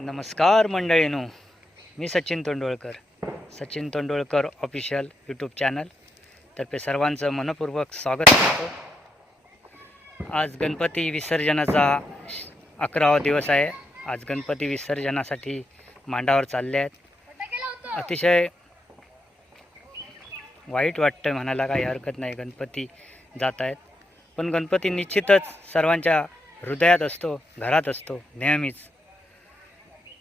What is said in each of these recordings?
नमस्कार मंडळीनो मी Sachin Tondolkar. Sachin Tondolkar official YouTube channel तर्फे सर्वांचं मनपूर्वक स्वागत करतो. आज गणपती विसर्जनाचा अकरावा दिवस आहे. आज गणपती विसर्जनासाठी मांडावर चालले आहेत. अतिशय वाईट वाटतं म्हणायला काही हरकत नाही. गणपती जात आहेत. पण गणपती निश्चितच सर्वांच्या हृदयात असतो घरात असतो नेहमीच.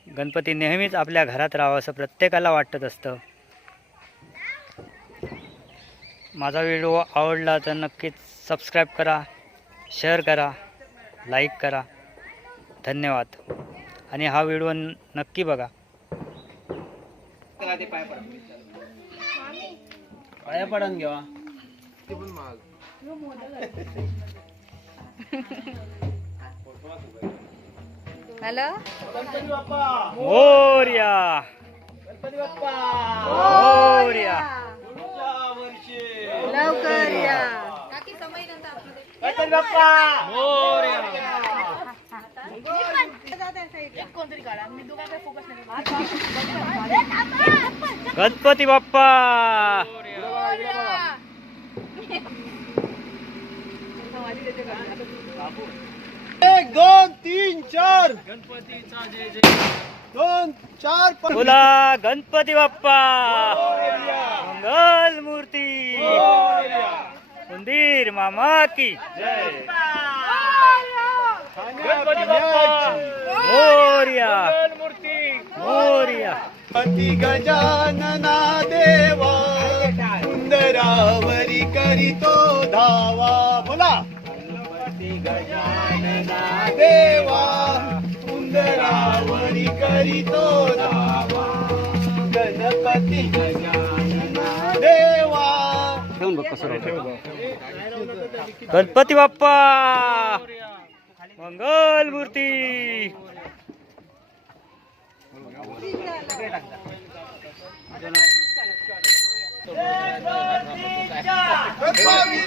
गणपती नेहमीच आपल्या घरात राहावं असं प्रत्येकाला वाटत असतं. माझा व्हिडिओ आवडला तर नक्कीच सबस्क्राईब करा शेअर करा लाईक करा. धन्यवाद. आणि हा व्हिडिओ नक्की बघा. पाया पडन घेवा. हॅलो? गणपती बाप्पा मोर्या. गणपती बाप्पा मोर्या पुढच्या वर्षी लवकर या गणपती बाप्पा. गणपती बाप्पा एक दोन तीन चार. गणपतीचा जय जय. दोन चार. बोला गणपती बाप्पा. मंगल मूर्ती. मंदिर मामा की. जय. गणपती बाप्पा. मोर्या मूर्ती. मोर्या गणपती गजानना देवा. सुंदरावरी करीतो. देवा सुंदरावरी करीतो गणपती गजानना. देवा. गणपती बाप्पा! मंगल मूर्ती! गणपती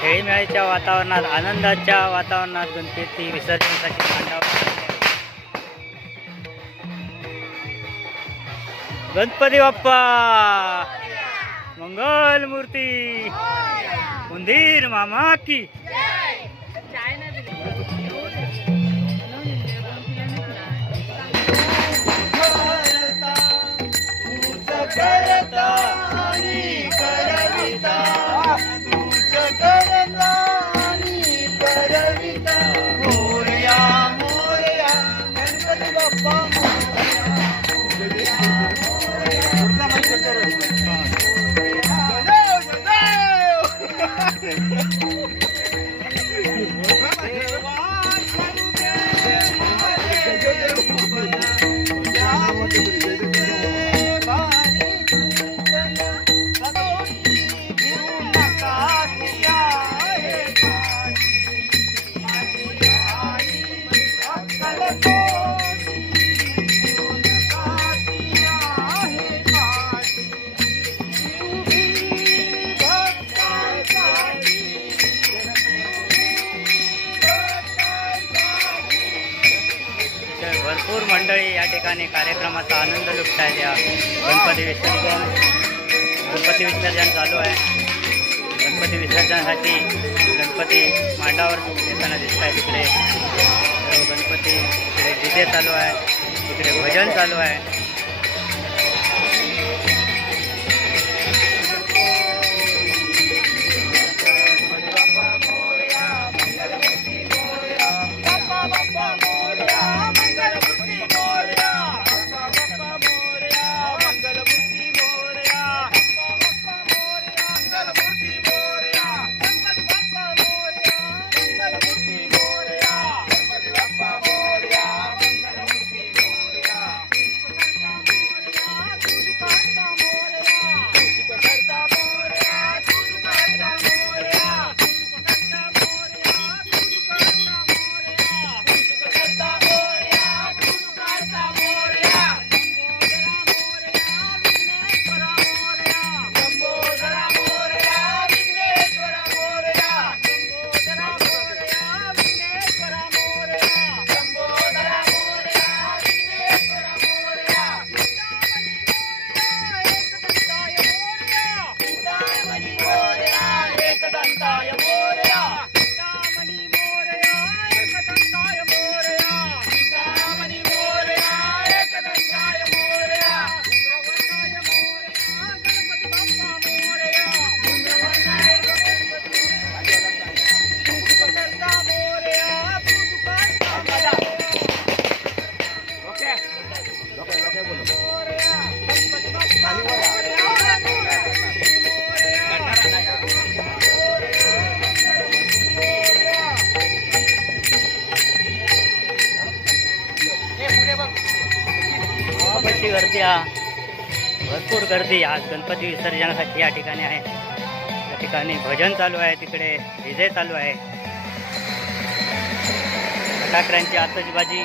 खेळीमेळीच्या वातावरणात आनंदाच्या वातावरणात गणपती विसर्जनासाठी गणपती बाप्पा! मंगल मूर्ती! उंदीर मामा की! करता आणि करविता. मंडळी या ठिकाणी कार्यक्रमाचा आनंद लुटतायत या गणपती विसर्जन गणपती विसर्जन चालू आहे. गणपती विसर्जनासाठी गणपती मांडावर येताना दिसत आहे तिकडे. गणपती तिकडे डीजे चालू आहे तिकडे भजन चालू आहे. या. भरपूर गर्दी आज गणपती विसर्जनासाठी या ठिकाणी आहे. या ठिकाणी भजन चालू आहे. तिकडे विजय चालू आहे. फटाकड्यांची आतषबाजी.